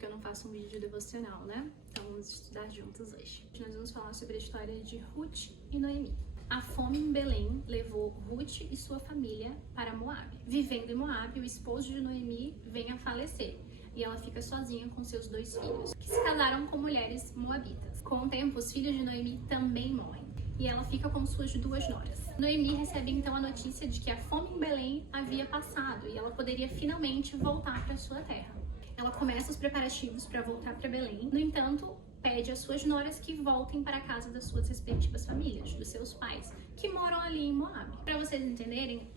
que eu não faço um vídeo devocional, né? Então vamos estudar juntos hoje. Nós vamos falar sobre a história de Ruth e Noemi. A fome em Belém levou Ruth e sua família para Moabe. Vivendo em Moabe, o esposo de Noemi vem a falecer e ela fica sozinha com seus 2 filhos, que se casaram com mulheres moabitas. Com o tempo, os filhos de Noemi também morrem e ela fica com suas 2 noras. Noemi recebe então a notícia de que a fome em Belém havia passado e ela poderia finalmente voltar para sua terra. Ela começa os preparativos para voltar para Belém. No entanto, pede às suas noras que voltem para a casa das suas respectivas famílias, dos seus pais, que moram ali em Moabe. Para vocês entenderem,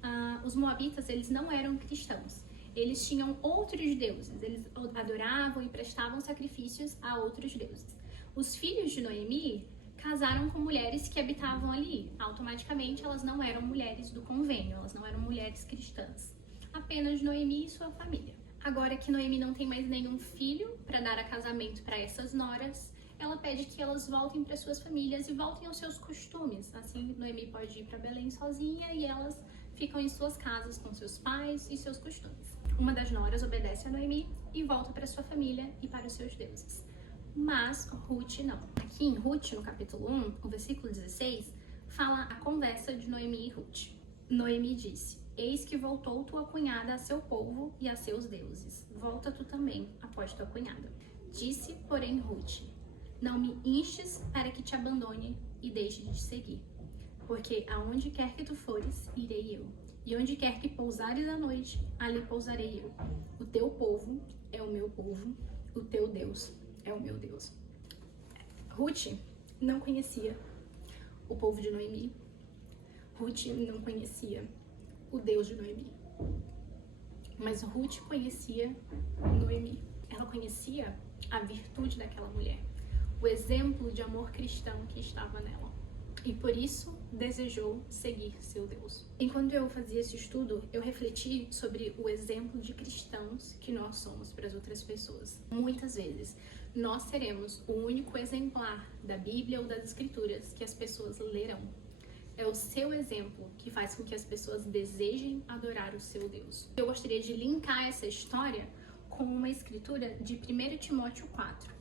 os moabitas eles não eram cristãos. Eles tinham outros deuses, eles adoravam e prestavam sacrifícios a outros deuses. Os filhos de Noemi casaram com mulheres que habitavam ali. Automaticamente elas não eram mulheres do convênio, elas não eram mulheres cristãs. Apenas Noemi e sua família. Agora que Noemi não tem mais nenhum filho para dar a casamento para essas noras, ela pede que elas voltem para suas famílias e voltem aos seus costumes. Assim, Noemi pode ir para Belém sozinha e elas ficam em suas casas com seus pais e seus costumes. Uma das noras obedece a Noemi e volta para sua família e para os seus deuses. Mas Ruth não. Aqui em Ruth, no capítulo 1, o versículo 16, fala a conversa de Noemi e Ruth. Noemi disse: "Eis que voltou tua cunhada a seu povo e a seus deuses. Volta tu também após tua cunhada." Disse, porém, Ruth: "Não me instes para que te abandone e deixe de te seguir. Porque aonde quer que tu fores, irei eu. E onde quer que pousares à noite, ali pousarei eu. O teu povo é o meu povo, o teu Deus é o meu Deus." Ruth não conhecia o povo de Noemi. Ruth não conhecia o Deus de Noemi. Mas Ruth conhecia Noemi. Ela conhecia a virtude daquela mulher, o exemplo de amor cristão que estava nela. E por isso desejou seguir seu Deus. Enquanto eu fazia esse estudo, eu refleti sobre o exemplo de cristãos que nós somos para as outras pessoas. Muitas vezes, nós seremos o único exemplar da Bíblia ou das Escrituras que as pessoas lerão. É o seu exemplo que faz com que as pessoas desejem adorar o seu Deus. Eu gostaria de linkar essa história com uma escritura de 1 Timóteo 4.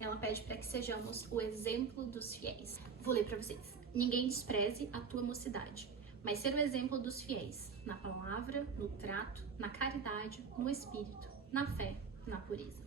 Ela pede para que sejamos o exemplo dos fiéis. Vou ler para vocês. "Ninguém despreze a tua mocidade, mas ser o exemplo dos fiéis, na palavra, no trato, na caridade, no espírito, na fé, na pureza."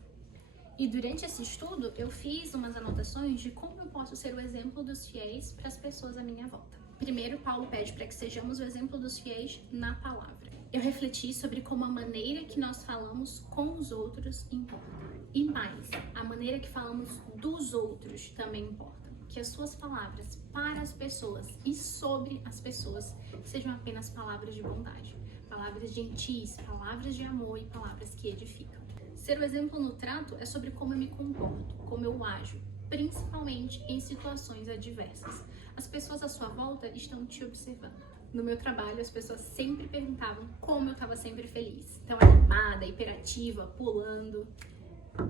E durante esse estudo, eu fiz umas anotações de como eu posso ser o exemplo dos fiéis para as pessoas à minha volta. Primeiro, Paulo pede para que sejamos o exemplo dos fiéis na palavra. Eu refleti sobre como a maneira que nós falamos com os outros importa. E mais, a maneira que falamos dos outros também importa. Que as suas palavras para as pessoas e sobre as pessoas sejam apenas palavras de bondade, palavras gentis, palavras de amor e palavras que edificam. Ser o exemplo no trato é sobre como eu me comporto, como eu ajo, principalmente em situações adversas. As pessoas à sua volta estão te observando. No meu trabalho, as pessoas sempre perguntavam como eu estava sempre feliz. Então, animada, hiperativa, pulando.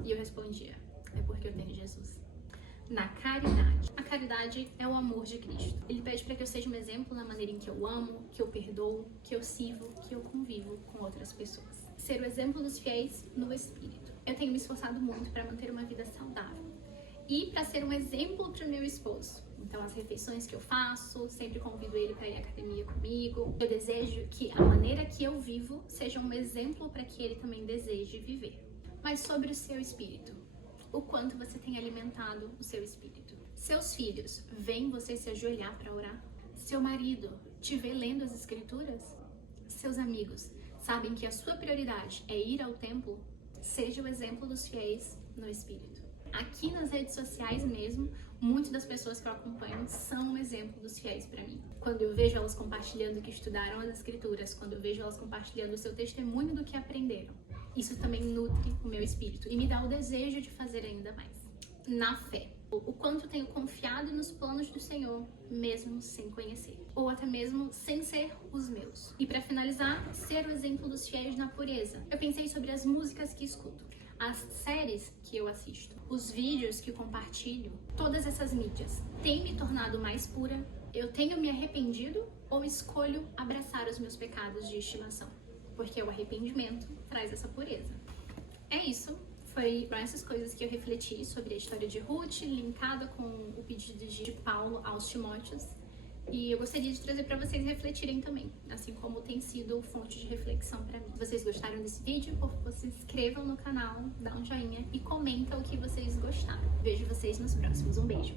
E eu respondia: é porque eu tenho Jesus. Na caridade. A caridade é o amor de Cristo. Ele pede para que eu seja um exemplo na maneira em que eu amo, que eu perdoo, que eu sirvo, que eu convivo com outras pessoas. Ser o exemplo dos fiéis no espírito. Eu tenho me esforçado muito para manter uma vida saudável e para ser um exemplo para o meu esposo. Então, as refeições que eu faço, sempre convido ele para ir à academia comigo. Eu desejo que a maneira que eu vivo seja um exemplo para que ele também deseje viver. Mas sobre o seu espírito, o quanto você tem alimentado o seu espírito? Seus filhos veem você se ajoelhar para orar? Seu marido te vê lendo as escrituras? Seus amigos sabem que a sua prioridade é ir ao templo? Seja o exemplo dos fiéis no espírito. Aqui nas redes sociais mesmo, muitas das pessoas que eu acompanho são um exemplo dos fiéis para mim. Quando eu vejo elas compartilhando que estudaram as escrituras, quando eu vejo elas compartilhando o seu testemunho do que aprenderam, isso também nutre o meu espírito e me dá o desejo de fazer ainda mais. Na fé, o quanto tenho confiado nos planos do Senhor, mesmo sem conhecer, ou até mesmo sem ser os meus. E para finalizar, ser o exemplo dos fiéis na pureza. Eu pensei sobre as músicas que escuto, as séries que eu assisto, os vídeos que compartilho. Todas essas mídias têm me tornado mais pura? Eu tenho me arrependido ou escolho abraçar os meus pecados de estimação? Porque o arrependimento traz essa pureza. É isso. Foi Foram essas coisas que eu refleti sobre a história de Ruth, linkada com o pedido de Paulo aos Timóteos. E eu gostaria de trazer para vocês refletirem também, assim como tem sido fonte de reflexão para mim. Se vocês gostaram desse vídeo, por favor, se inscrevam no canal, dá um joinha e comenta o que vocês gostaram. Vejo vocês nos próximos. Um beijo!